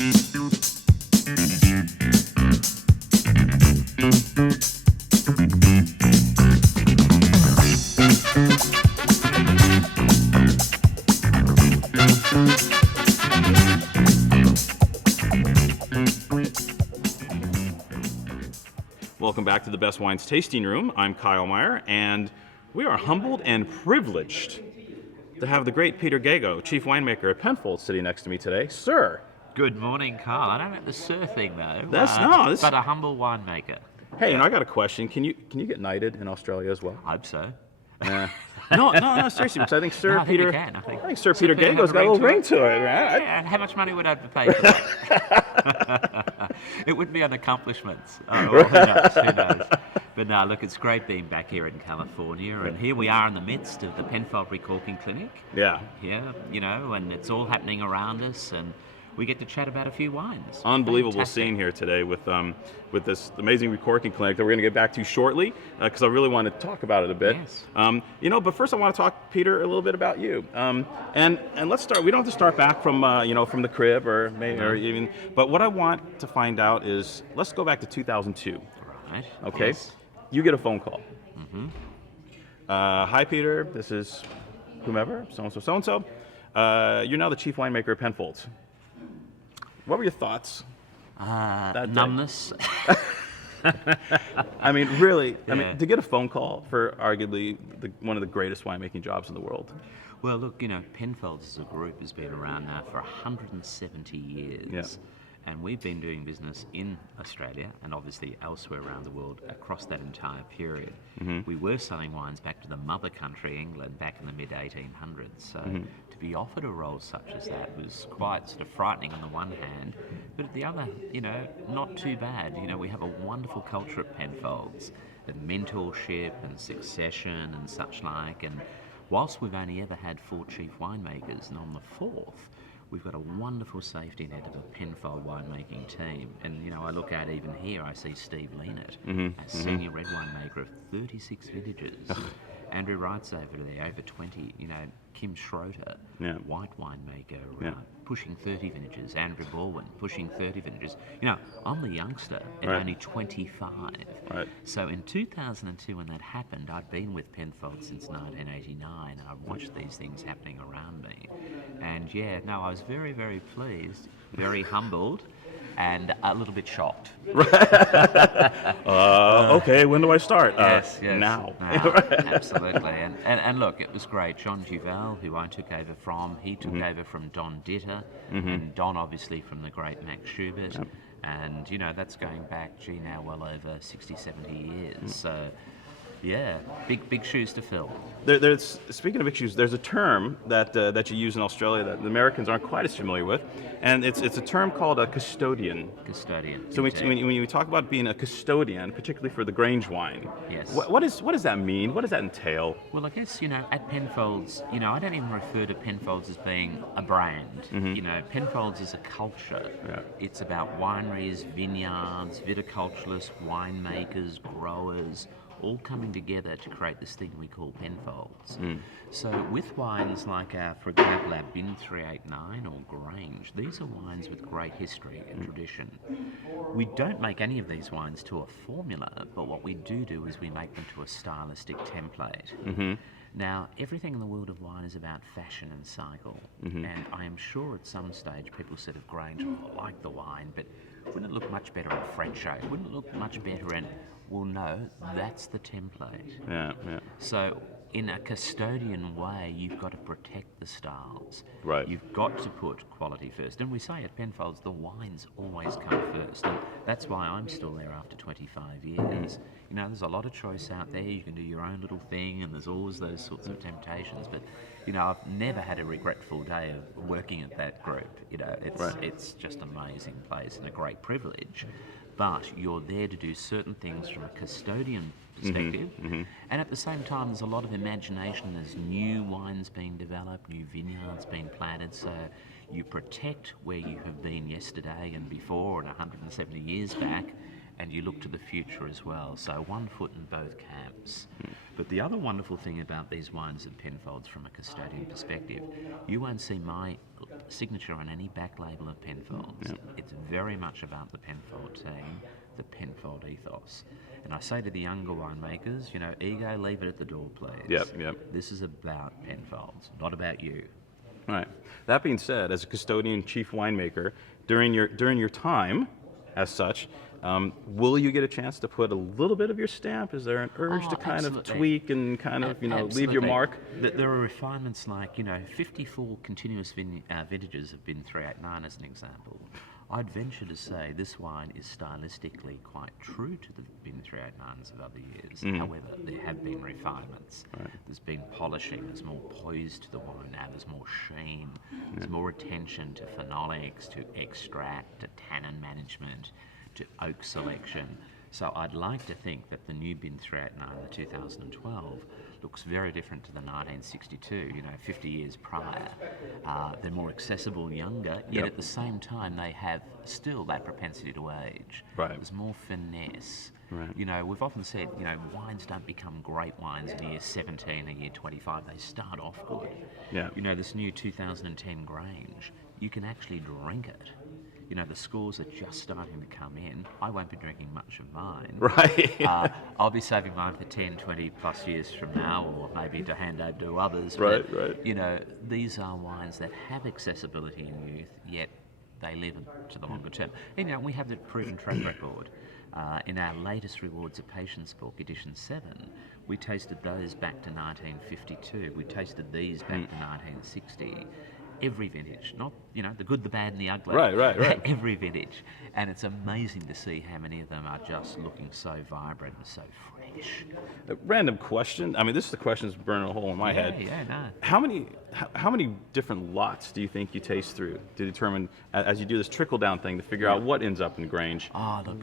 Welcome back to the Best Wines Tasting Room. I'm Kyle Meyer, and we are humbled and privileged to have the great Peter Gago, Chief Winemaker at Penfolds, sitting next to me today. Sir. Good morning, Kyle. I don't have the sir thing, though. That's but a humble winemaker. Hey, I got a question. Can you get knighted in Australia as well? I hope so. No, seriously, because I think Sir No, I think Peter. we can. I think Sir Peter Gago's got a little ring to it, right? Yeah, and how much money would I have to pay for that? It would be an accomplishment. Well, who knows? But no, look, it's great being back here in California, and here we are in the midst of the Penfolds Recorking Clinic. Yeah. Yeah, and it's all happening around us, and we get to chat about a few wines. Unbelievable Fantastic. scene here today with this amazing recorking clinic that we're going to get back to shortly, because I really want to talk about it a bit. Yes. But first I want to talk, Peter, a little bit about you. And let's start. We don't have to start back from from the crib or maybe or even. But what I want to find out is, let's go back to 2002. Right. Okay. Yes. You get a phone call. Mm-hmm. Hi, Peter. This is whomever, so and so, so and so. You're now the chief winemaker at Penfolds. What were your thoughts? Numbness. I mean, really, Yeah. to get a phone call for arguably one of the greatest winemaking jobs in the world. Well, look, Penfolds as a group has been around now for 170 years. Yeah. And we've been doing business in Australia and obviously elsewhere around the world across that entire period. Mm-hmm. We were selling wines back to the mother country, England, back in the mid-1800s. So to be offered a role such as that was quite sort of frightening on the one hand, but at the other, not too bad. We have a wonderful culture at Penfolds, of mentorship and succession and such like. And whilst we've only ever had 4 chief winemakers, and on the 4th, we've got a wonderful safety net of a Penfold winemaking team. And, I look out even here, I see Steve Leanett, a senior red winemaker of 36 vintages. Andrew Wright's over there, over 20. Kim Schroeder, white winemaker, pushing 30 vintages. Andrew Baldwin, pushing 30 vintages. I'm the youngster at only 25. Right. So in 2002, when that happened, I'd been with Penfolds since 1989, and I've watched these things happening around me. And I was very, very pleased, very humbled, and a little bit shocked. Okay, when do I start? Yes. Now. Absolutely. And look, it was great. John Duval, who I took over from, he took over from Don Ditter, and Don obviously from the great Max Schubert. Yep. And, that's going back, now well over 60, 70 years. So, yeah, big shoes to fill. Speaking of big shoes, there's a term that you use in Australia that the Americans aren't quite as familiar with, and it's a term called a custodian. Custodian. So when you talk about being a custodian, particularly for the Grange wine, yes. what does that mean? What does that entail? Well, I guess, at Penfolds, I don't even refer to Penfolds as being a brand. Penfolds is a culture. Yeah. It's about wineries, vineyards, viticulturalists, winemakers, growers, all coming together to create this thing we call Penfolds. So with wines like for example, our Bin 389 or Grange, these are wines with great history and tradition. We don't make any of these wines to a formula, but what we do is we make them to a stylistic template. Now, everything in the world of wine is about fashion and cycle, and I am sure at some stage people said of Grange, I like the wine, but wouldn't it look much better in French? Wouldn't it look much better in... Well, no, that's the template. Yeah. So in a custodian way, you've got to protect the styles. Right. You've got to put quality first. And we say at Penfolds, the wines always come first. And that's why I'm still there after 25 years. There's a lot of choice out there. You can do your own little thing, and there's always those sorts of temptations. But, I've never had a regretful day of working at that group. It's just an amazing place and a great privilege. But you're there to do certain things from a custodian perspective, and at the same time there's a lot of imagination. There's new wines being developed, new vineyards being planted, so you protect where you have been yesterday and before and 170 years back, and you look to the future as well. So one foot in both camps. But the other wonderful thing about these wines at Penfolds from a custodian perspective, you won't see my signature on any back label of Penfolds. It's very much about the Penfold team, the Penfold ethos. And I say to the younger winemakers, ego, leave it at the door, please. Yep. This is about Penfolds, not about you. All right. That being said, as a custodian chief winemaker, during your time, as such, will you get a chance to put a little bit of your stamp? Is there an urge to kind of tweak and kind of leave your mark? There are refinements like 54 continuous vintages of Bin 389 as an example. I'd venture to say this wine is stylistically quite true to the Bin 389s of other years. However, there have been refinements. Right. There's been polishing, there's more poise to the wine now, there's more sheen, there's more attention to phenolics, to extract, to tannin management, to oak selection. So I'd like to think that the new Bin 389, the 2012, looks very different to the 1962, 50 years prior. They're more accessible, younger, yet at the same time they have still that propensity to age. Right. There's more finesse. Right. We've often said, wines don't become great wines in year 17 or year 25. They start off good. Yeah. This new 2010 Grange, you can actually drink it. The scores are just starting to come in. I won't be drinking much of mine. Right. I'll be saving mine for 10, 20 plus years from now, or maybe to hand over to others. Right. These are wines that have accessibility in youth, yet they live to the longer term. And, we have that proven track record. In our latest Rewards of Patience book, edition 7, we tasted those back to 1952. We tasted these back to 1960. Every vintage, not the good, the bad, and the ugly. Right. Every vintage, and it's amazing to see how many of them are just looking so vibrant and so fresh. A random question. I mean, this is the question that's burning a hole in my head. Yeah, no. How many different lots do you think you taste through to determine, as you do this trickle down thing, to figure out what ends up in Grange? Oh, look,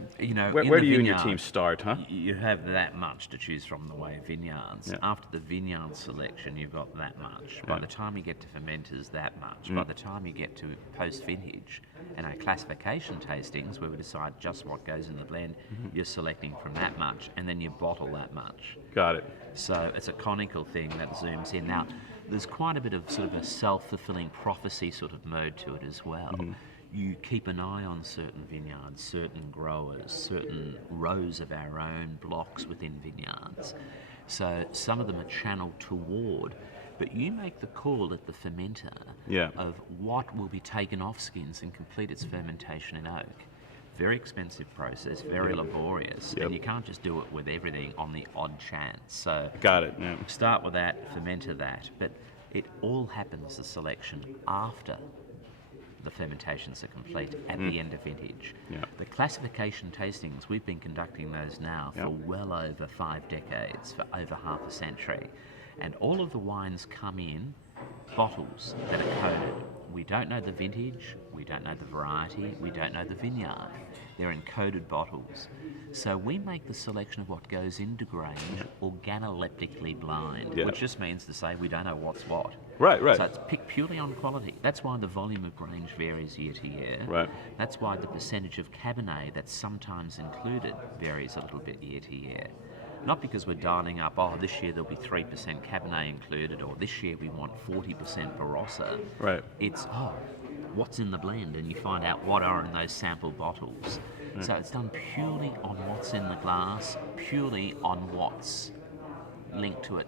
where do you and your team start, huh? You have that much to choose from in the way of vineyards. Yeah. After the vineyard selection, you've got that much. By the time you get to fermenters, that much. By the time you get to post-vintage and our classification tastings, where we decide just what goes in the blend, you're selecting from that much, and then you bottle that much. Got it. So it's a conical thing that zooms in. Now, there's quite a bit of sort of a self-fulfilling prophecy sort of mode to it as well. You keep an eye on certain vineyards, certain growers, certain rows of our own blocks within vineyards. So some of them are channeled toward, but you make the call at the fermenter of what will be taken off skins and complete its fermentation in oak. Very expensive process, very laborious, and you can't just do it with everything on the odd chance. So got it. Yeah. Start with that, fermenter that, but it all happens, the selection, after the fermentations are complete at the end of vintage. The classification tastings, we've been conducting those now for well over 5 decades, for over half a century, and all of the wines come in bottles that are coded. We don't know the vintage, we don't know the variety, we don't know the vineyard. They're in coded bottles. So we make the selection of what goes into Grange organoleptically blind, which just means to say we don't know what's what. Right. So it's picked purely on quality. That's why the volume of Grange varies year to year. Right. That's why the percentage of Cabernet that's sometimes included varies a little bit year to year. Not because we're dialing up, this year there'll be 3% Cabernet included, or this year we want 40% Barossa. Right. It's, what's in the blend, and you find out what are in those sample bottles. So it's done purely on what's in the glass, purely on what's linked to it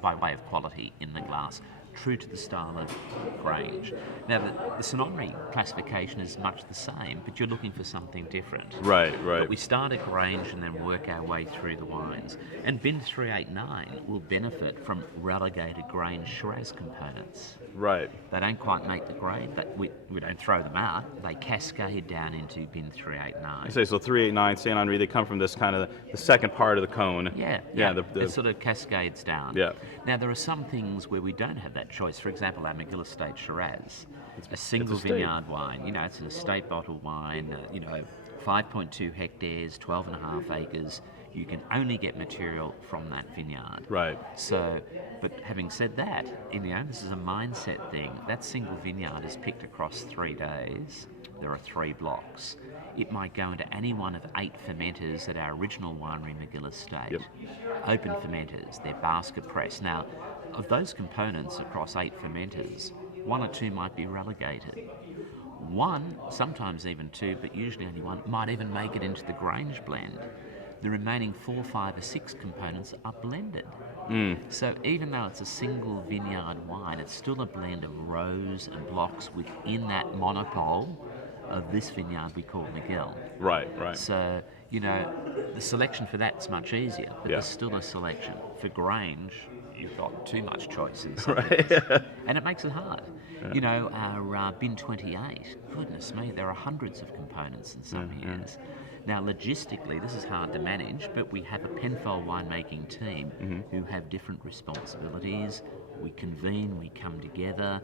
by way of quality in the glass, true to the style of Grange. Now, the Sonnery classification is much the same, but you're looking for something different. Right. But we start at Grange and then work our way through the wines. And Bin 389 will benefit from relegated Grange Shiraz components. Right. They don't quite make the grade, but we don't throw them out. They cascade down into Bin 389. I say, so 389, Saint Henri, they come from this kind of the second part of the cone. Yeah. It sort of cascades down. Yeah. Now, there are some things where we don't have that choice. For example, our McGill Estate Shiraz. It's a single vineyard wine. It's an estate bottled wine, 5.2 hectares, 12.5 acres. You can only get material from that vineyard. Right. So, but having said that, this is a mindset thing. That single vineyard is picked across 3 days. There are 3 blocks. It might go into any one of 8 fermenters at our original winery, McGill Estate. Open fermenters, they're basket press. Now, of those components across 8 fermenters, one or two might be relegated. One, sometimes even two, but usually only one, might even make it into the Grange blend. The remaining 4, 5 or 6 components are blended. So even though it's a single vineyard wine, it's still a blend of rows and blocks within that monopole of this vineyard we call Miguel. Right. So, you know, the selection for that's much easier, but there's still a selection. For Grange, you've got too much choice in some areas, and it makes it hard. You know, our Bin 28, goodness me, there are hundreds of components in some years. Now, logistically, this is hard to manage, but we have a Penfold winemaking team who have different responsibilities. We convene, we come together.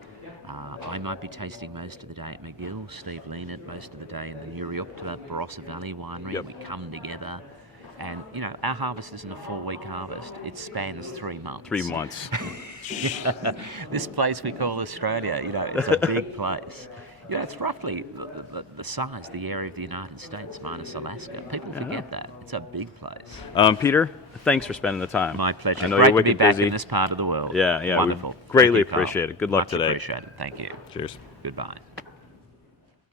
I might be tasting most of the day at McGill, Steve Leonard most of the day in the Nuriukta Barossa Valley winery. We come together. And, you know, our harvest isn't a 4-week harvest. It spans 3 months. 3 months. This place we call Australia, you know, it's a big place. You know, it's roughly the size, the area of the United States minus Alaska. People forget that. It's a big place. Peter, thanks for spending the time. My pleasure. I know Great you're to be wicked back busy. in this part of the world. Yeah. Wonderful. We greatly Thank you, Carl. appreciate it. Good luck Much today. Appreciate it. Thank you. Cheers. Goodbye.